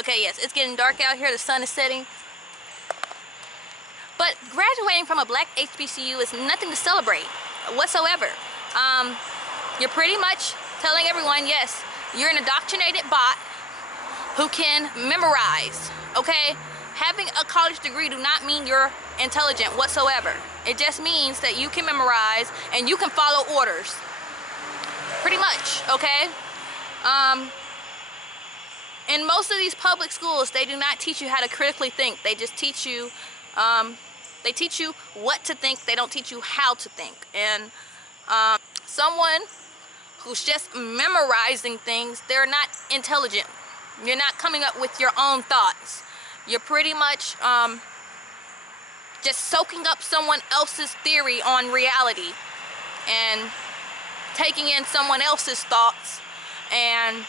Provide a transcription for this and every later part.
Okay, yes, it's getting dark out here. The sun is setting. But graduating from a black HBCU is nothing to celebrate whatsoever. You're pretty much telling everyone, yes, you're an indoctrinated bot who can memorize, okay? Having a college degree do not mean you're intelligent whatsoever. It just means that you can memorize and you can follow orders. Pretty much, okay? In most of these public schools, they do not teach you how to critically think. They just teach you, what to think. They don't teach you how to think. And someone who's just memorizing things, they're not intelligent. You're not coming up with your own thoughts. You're pretty much just soaking up someone else's theory on reality and taking in someone else's thoughts. And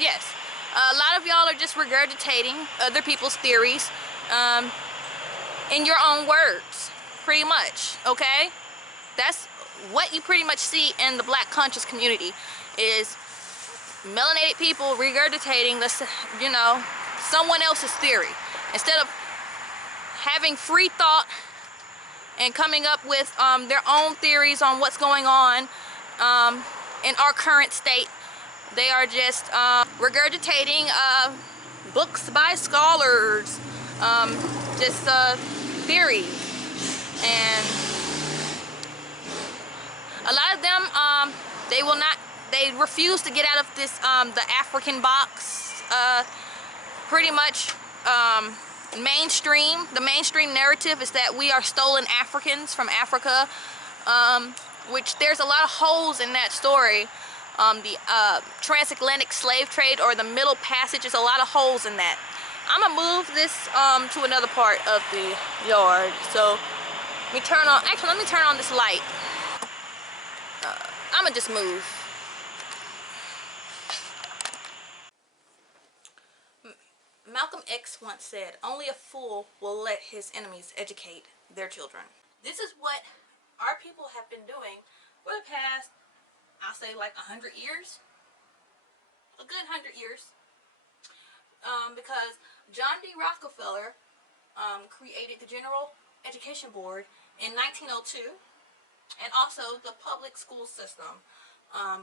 yes, a lot of y'all are just regurgitating other people's theories in your own words, pretty much, okay? That's what you pretty much see in the black conscious community, is melanated people regurgitating this, someone else's theory instead of having free thought and coming up with their own theories on what's going on in our current state. They are just regurgitating books by scholars, just theories, and a lot of them they refuse to get out of this the African box. Pretty much the mainstream narrative is that we are stolen Africans from Africa, which there's a lot of holes in that story. The transatlantic slave trade, or the Middle Passage, is a lot of holes in that. I'm gonna move this to another part of the yard. So let me turn on this light. I'm gonna just move. Malcolm X once said, "Only a fool will let his enemies educate their children." This is what our people have been doing for the past, I'll say, like 100 years. A good 100 years. Because John D. Rockefeller created the General Education Board in 1902, and also the public school system.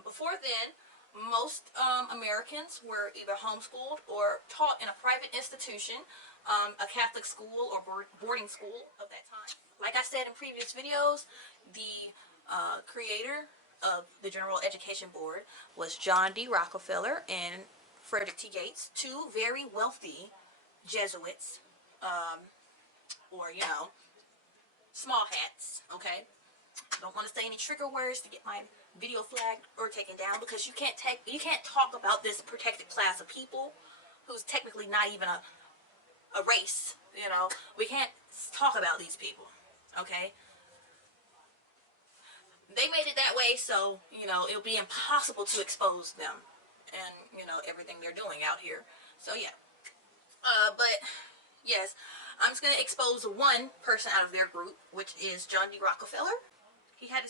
Before then, most Americans were either homeschooled or taught in a private institution, a Catholic school or boarding school of that time. Like I said in previous videos, the creator of the General Education Board was John D. Rockefeller and Frederick T. Gates, two very wealthy Jesuits, or small hats. Okay, don't want to say any trigger words to get my video flagged or taken down, because you can't talk about this protected class of people who's technically not even a race. We can't talk about these people. Okay, they made it that way, so it'll be impossible to expose them and everything they're doing out here. So yeah, but yes, I'm just gonna expose one person out of their group, which is John D. Rockefeller. He had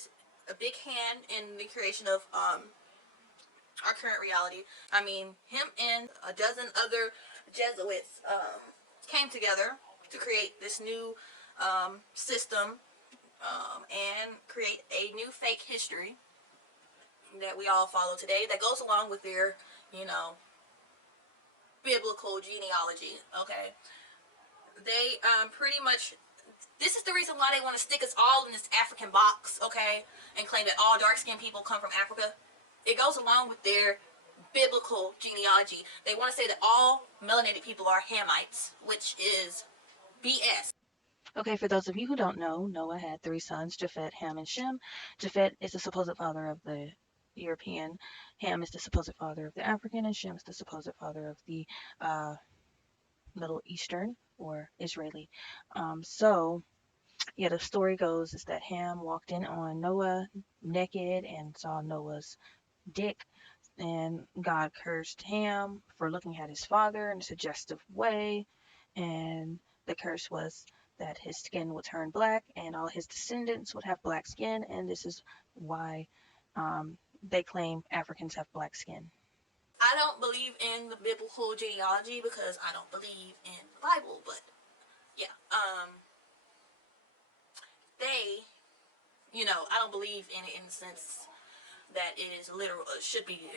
a big hand in the creation of our current reality. I mean, him and a dozen other Jesuits came together to create this new system and create a new fake history that we all follow today, that goes along with their, biblical genealogy. Okay, they pretty much, this is the reason why they want to stick us all in this African box, okay, and claim that all dark-skinned people come from Africa. It goes along with their biblical genealogy. They want to say that all melanated people are Hamites, which is BS. Okay, for those of you who don't know, Noah had 3 sons, Japhet, Ham, and Shem. Japhet is the supposed father of the European, Ham is the supposed father of the African, and Shem is the supposed father of the Middle Eastern or Israeli. The story goes is that Ham walked in on Noah naked and saw Noah's dick, and God cursed Ham for looking at his father in a suggestive way, and the curse was that his skin would turn black and all his descendants would have black skin, and this is why they claim Africans have black skin. I don't believe in the biblical genealogy because I don't believe in the Bible, but yeah, they, I don't believe in it in the sense that it is literal, should be,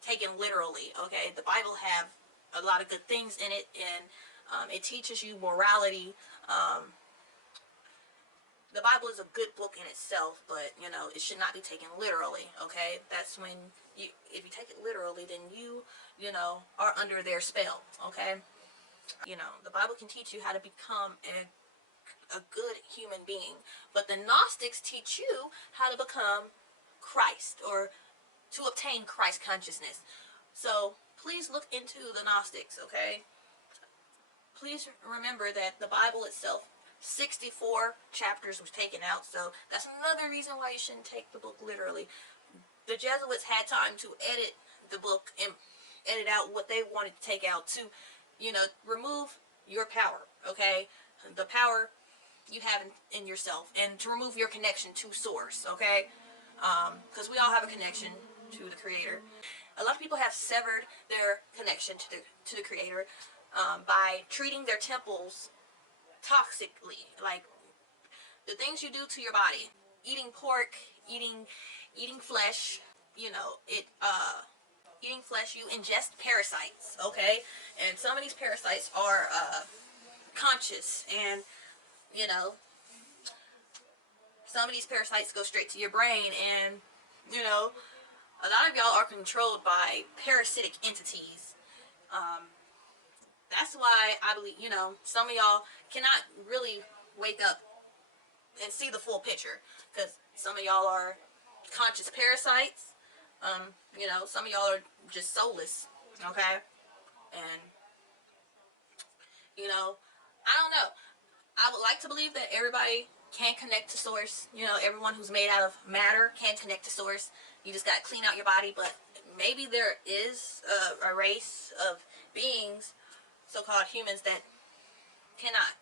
taken literally. Okay, the Bible have a lot of good things in it, and it teaches you morality. The Bible is a good book in itself, but it should not be taken literally. Okay, that's when if you take it literally, then are under their spell. Okay, the Bible can teach you how to become a good human being, but the Gnostics teach you how to become Christ, or to obtain Christ consciousness. So please look into the Gnostics. Okay, please remember that the Bible itself, 64 chapters was taken out, so that's another reason why you shouldn't take the book literally. The Jesuits had time to edit the book and edit out what they wanted to take out to, remove your power, okay? The power you have in yourself, and to remove your connection to source, okay? Because we all have a connection to the Creator. A lot of people have severed their connection to the Creator by treating their temples toxically, like the things you do to your body, eating pork, eating flesh. It eating flesh, you ingest parasites, okay, and some of these parasites are conscious, and you know some of these parasites go straight to your brain, and a lot of y'all are controlled by parasitic entities. That's why I believe, some of y'all cannot really wake up and see the full picture, because some of y'all are conscious parasites. Some of y'all are just soulless, okay? And I don't know. I would like to believe that everybody can connect to source. Everyone who's made out of matter can connect to source. You just gotta clean out your body. But maybe there is a race of beings, so-called humans, that cannot.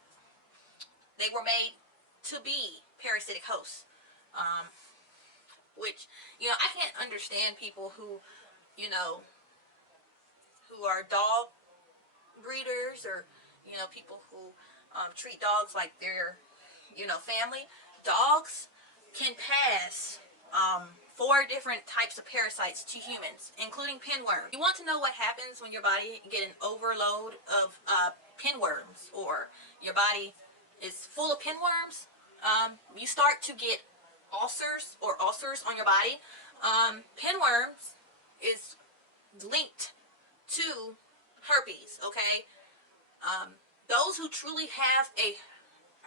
They were made to be parasitic hosts. Which, I can't understand people who are dog breeders, or, people who treat dogs like they're, family. Dogs can pass 4 different types of parasites to humans, including pinworms. You want to know what happens when your body get an overload of pinworms, or your body is full of pinworms? You start to get ulcers on your body. Pinworms is linked to herpes, okay? Those who truly have a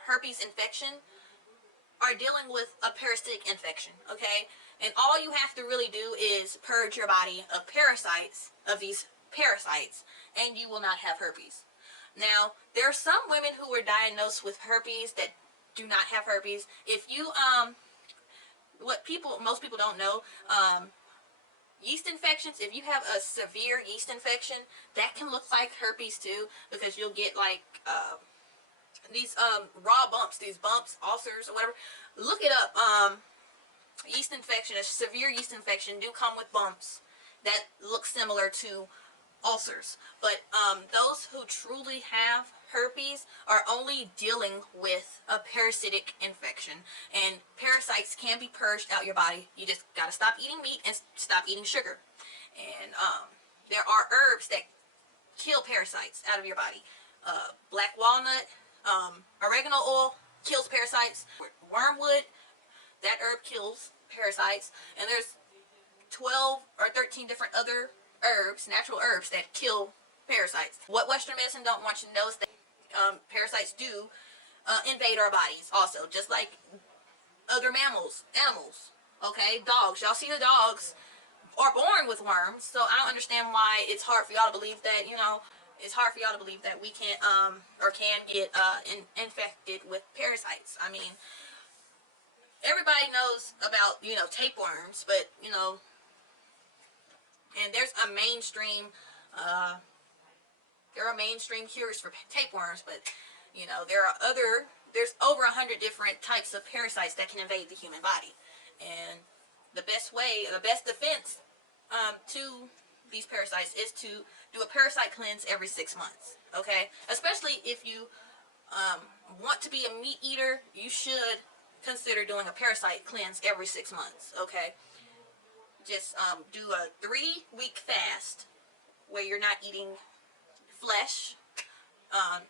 herpes infection are dealing with a parasitic infection, okay? And all you have to really do is purge your body of these parasites, and you will not have herpes. Now, there are some women who were diagnosed with herpes that do not have herpes. If you, most people don't know, yeast infections, if you have a severe yeast infection, that can look like herpes too, because you'll get like these raw bumps, these bumps, ulcers, or whatever. Look it up. Yeast infection, a severe yeast infection, do come with bumps that look similar to ulcers. But those who truly have herpes are only dealing with a parasitic infection, and parasites can be purged out your body. You just gotta stop eating meat and stop eating sugar. And there are herbs that kill parasites out of your body. Black walnut, oregano oil kills parasites. Wormwood, that herb kills parasites. And there's 12 or 13 different other herbs, natural herbs, that kill parasites. What Western medicine don't want you to know is that parasites do invade our bodies also, just like other animals. Okay, dogs. Y'all see the dogs are born with worms, so I don't understand why it's hard for y'all to believe that, it's hard for y'all to believe that we can't or can get infected with parasites. I mean, everybody knows about, tapeworms, but, and there's a mainstream, there are mainstream cures for tapeworms, but, there's over 100 different types of parasites that can invade the human body. And the best defense to these parasites is to do a parasite cleanse every 6 months. Okay, especially if you want to be a meat eater, you should consider doing a parasite cleanse every 6 months. Okay, just do a 3-week fast where you're not eating flesh, um,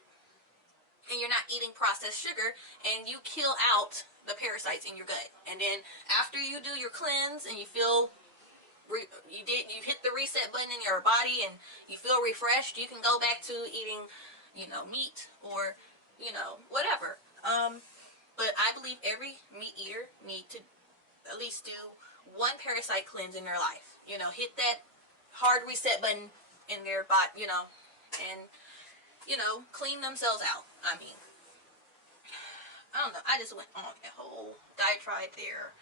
and you're not eating processed sugar, and you kill out the parasites in your gut. And then after you do your cleanse and you feel you hit the reset button in your body and you feel refreshed, you can go back to eating, meat or, whatever. But I believe every meat eater need to at least do one parasite cleanse in their life. Hit that hard reset button in their body, and clean themselves out. I mean, I don't know. I just went on a whole diatribe there.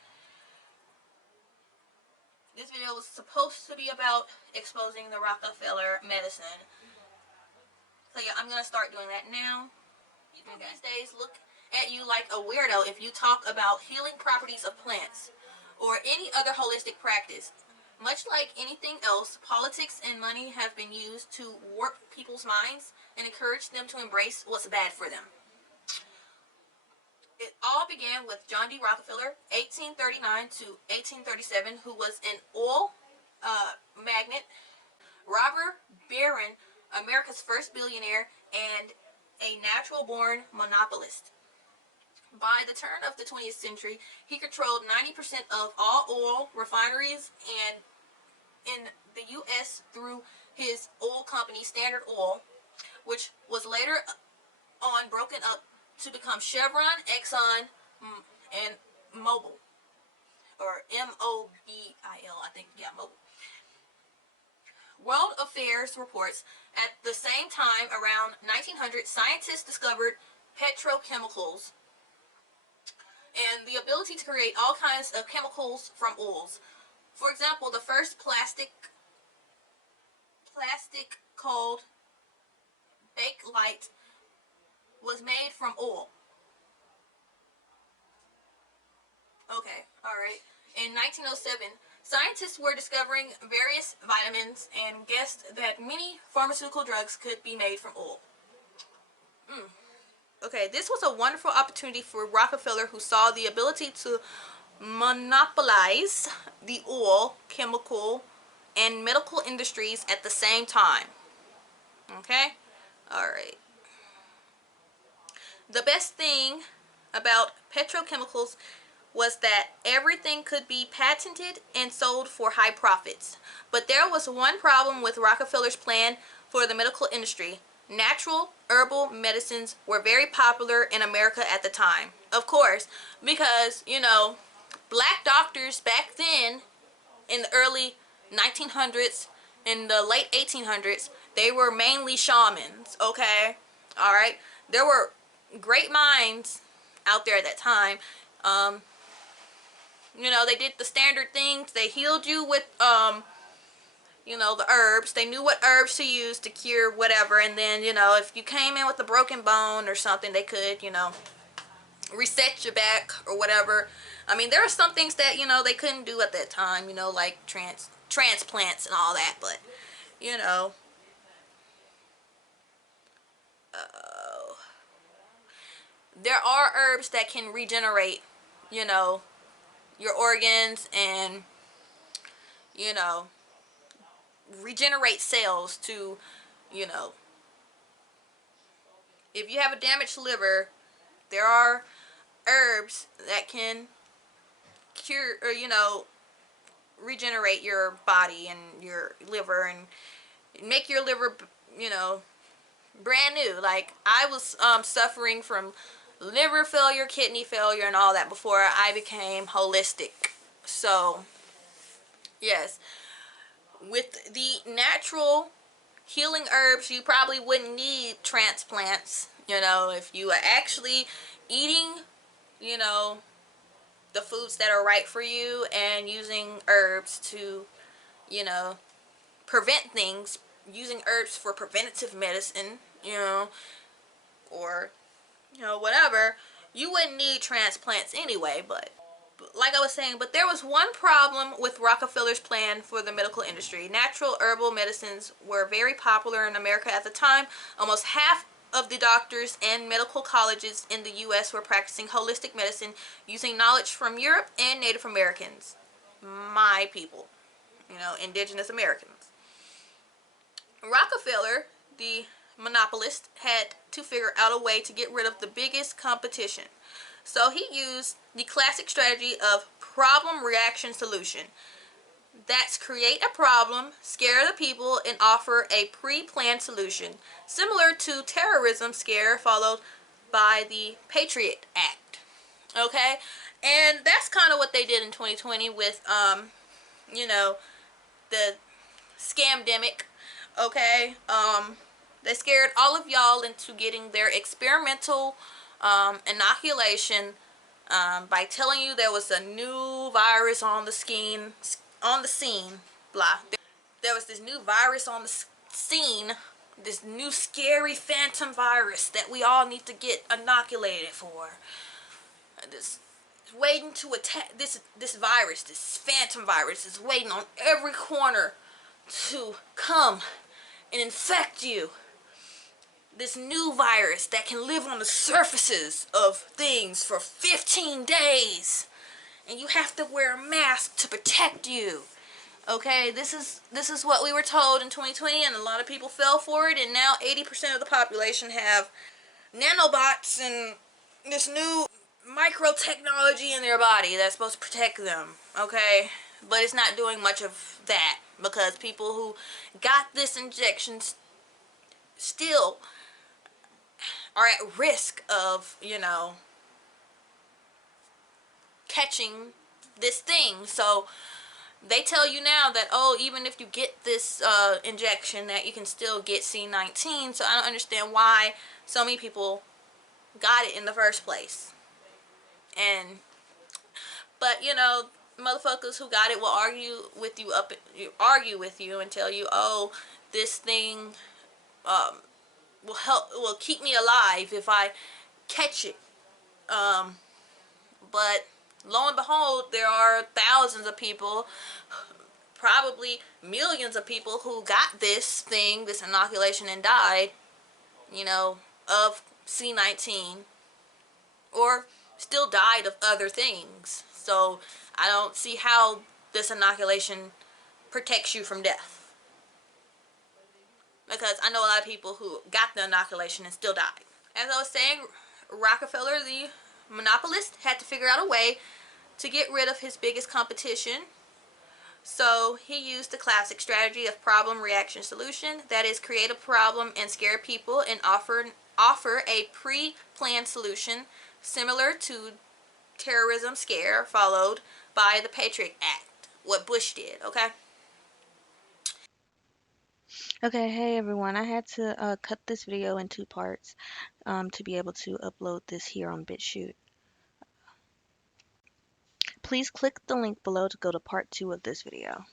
This video was supposed to be about exposing the Rockefeller medicine. So yeah, I'm going to start doing that now. People these days look at you like a weirdo if you talk about healing properties of plants or any other holistic practice. Much like anything else, politics and money have been used to warp people's minds and encourage them to embrace what's bad for them. It all began with John D. Rockefeller, 1839 to 1837, who was an oil magnate, robber baron, America's first billionaire, and a natural-born monopolist. By the turn of the 20th century, he controlled 90% of all oil refineries and in the U.S. through his oil company, Standard Oil, which was later on broken up to become Chevron, Exxon, and Mobil, or M-O-B-I-L, I think, yeah, Mobil. World Affairs reports at the same time, around 1900, scientists discovered petrochemicals and the ability to create all kinds of chemicals from oils. For example, the first plastic called Bakelite was made from oil. Okay, alright. In 1907, scientists were discovering various vitamins and guessed that many pharmaceutical drugs could be made from oil. Okay, this was a wonderful opportunity for Rockefeller, who saw the ability to monopolize the oil, chemical, and medical industries at the same time. Okay? Alright. The best thing about petrochemicals was that everything could be patented and sold for high profits. But there was one problem with Rockefeller's plan for the medical industry. Natural herbal medicines were very popular in America at the time. Of course, because, black doctors back then in the early 1900s, in the late 1800s, they were mainly shamans, okay? Alright? There were great minds out there at that time. They did the standard things. They healed you with, the herbs. They knew what herbs to use to cure whatever. And then, if you came in with a broken bone or something, they could, reset your back or whatever. I mean, there are some things that, they couldn't do at that time, like transplants and all that. But, there are herbs that can regenerate, your organs and, regenerate cells to, if you have a damaged liver, there are herbs that can cure or, regenerate your body and your liver and make your liver, brand new. Like, I was suffering from liver failure, kidney failure, and all that before I became holistic. So, yes, with the natural healing herbs, you probably wouldn't need transplants, if you are actually eating, the foods that are right for you and using herbs to, prevent things, using herbs for preventative medicine, or, whatever, you wouldn't need transplants anyway. But like I was saying, but there was one problem with Rockefeller's plan for the medical industry. Natural herbal medicines were very popular in America at the time. Almost half of the doctors and medical colleges in the U.S. were practicing holistic medicine using knowledge from Europe and Native Americans. My people, indigenous Americans. Rockefeller, the monopolist, had to figure out a way to get rid of the biggest competition. So he used the classic strategy of problem reaction solution. That's create a problem, scare the people, and offer a pre-planned solution, similar to terrorism scare followed by the Patriot Act. Okay? And that's kind of what they did in 2020 with you know, the scamdemic. Okay? They scared all of y'all into getting their experimental inoculation by telling you there was a new virus on the scene, blah. There was this new virus on the scene, this new scary phantom virus that we all need to get inoculated for. This waiting to attack this virus, this phantom virus is waiting on every corner to come and infect you. This new virus that can live on the surfaces of things for 15 days. And you have to wear a mask to protect you. Okay, this is what we were told in 2020, and a lot of people fell for it, and now 80% of the population have nanobots and this new micro technology in their body that's supposed to protect them. Okay, but it's not doing much of that because people who got this injection still are at risk of, catching this thing. So they tell you now that, oh, even if you get this injection, that you can still get C-19. So I don't understand why so many people got it in the first place. But motherfuckers who got it will argue with you and tell you, oh, this thing will keep me alive if I catch it. But lo and behold, there are thousands of people, probably millions of people who got this thing, this inoculation, and died, of C-19, or still died of other things. So I don't see how this inoculation protects you from death. Because I know a lot of people who got the inoculation and still died. As I was saying, Rockefeller, the monopolist, had to figure out a way to get rid of his biggest competition. So he used the classic strategy of problem reaction solution. That is, create a problem and scare people and offer a pre-planned solution, similar to terrorism scare followed by the Patriot Act. What Bush did, okay? Okay, hey everyone. I had to cut this video in two parts to be able to upload this here on BitChute. Please click the link below to go to part 2 of this video.